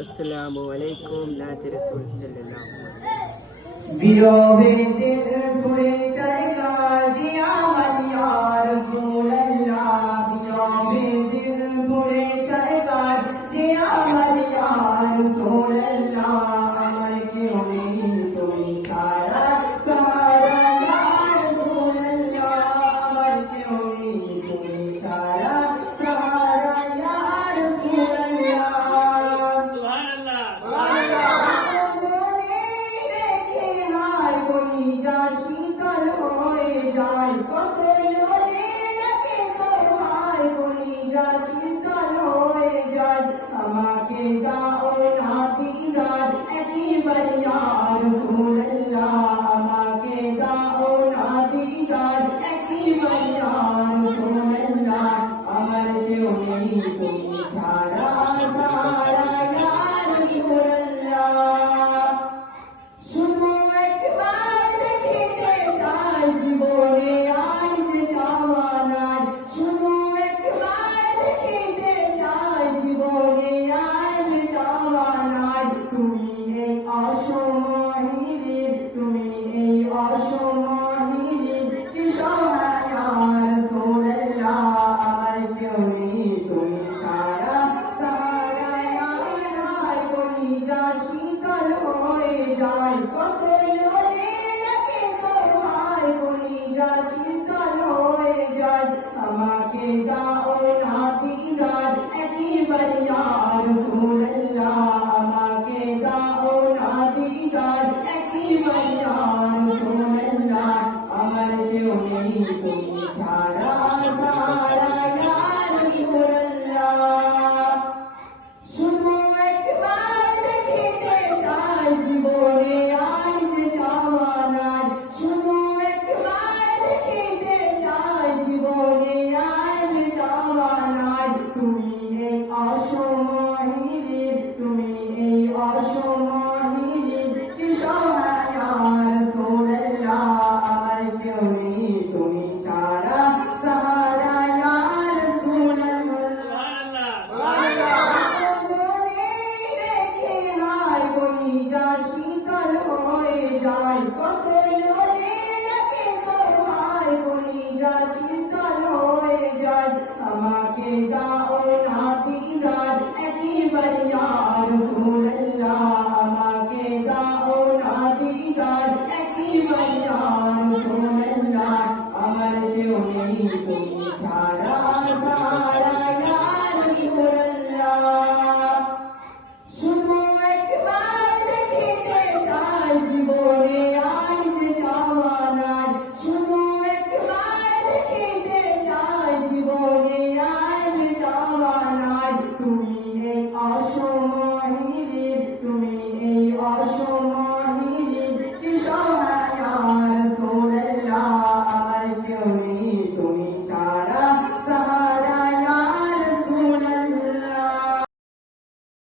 আসসালামু আলাইকুম নাতে রাসূল সাল্লাল্লাহু আলাইহি বিরহে দিল পুরে চায় কাজি আমার ইয়া রাসূলুল্লাহ বিরহে দিল পুরে চায় কাজি আমার ইয়া রাসূলুল্লাহ আমার কেউ নেই তুমি ছাড়া সারা ইয়া রাসূলুল্লাহ আমার কেউ নেই তুমি ছাড়া সারা ইয়া রাসূলুল্লাহ সুবহানাল্লাহ শীতল হয়ে যায় কত রাখে তোমায় বলি যা শীতল হয়ে যায় আমাকে দাও না দিদার একবার ইয়া রাসূলুল্লাহ আমাকে দাও না দিদার একবার ইয়া রাসূলুল্লাহ আমার কেউ নেই তুমি ছাড়া সারা ইয়া রাসূলুল্লাহ শুধু একবার দেখিতে চাই জীবনে আর যে যাওয়া নাই শুধু একবার দেখিতে চাই জীবনে আর যে যাওয়া নাই তুমি এই অসময়ে তুমি এই অসময়ে কি সহায় রাসূলুল্লাহ আমার কেউ নেই তুমি ছাড়া সারা আমার কলিজা শীতল হয়ে যায় কত রাখে তোমায় কলিজা শীতল হয়ে যায় আমাকে দাও না দিদার একবার ইয়া রাসূলুল্লাহ আমাকে দাও না দিদার একবার ইয়া রাসূলুল্লাহ আমার কেউ নেই তুমি ছাড়া সারা ইয়া রাসূলুল্লাহ শুধু একবার দেখিতে চাই জীবনে আর যে যাওয়া নাই শুধু একবার দেখিতে চাই জীবনে আর যে যাওয়া নাই তুমি এই অসময়ে তুমি এই অসময়ে কি সহায় রাসূলুল্লাহ আমার কেউ নেই তুমি ছাড়া সারা ইয়া সুবহানাল্লাহ শীতল হয়ে যায় কত রাখে তোমায় কলিজা শীতল হয়ে যায় আমাকে দাও না দিদার একবার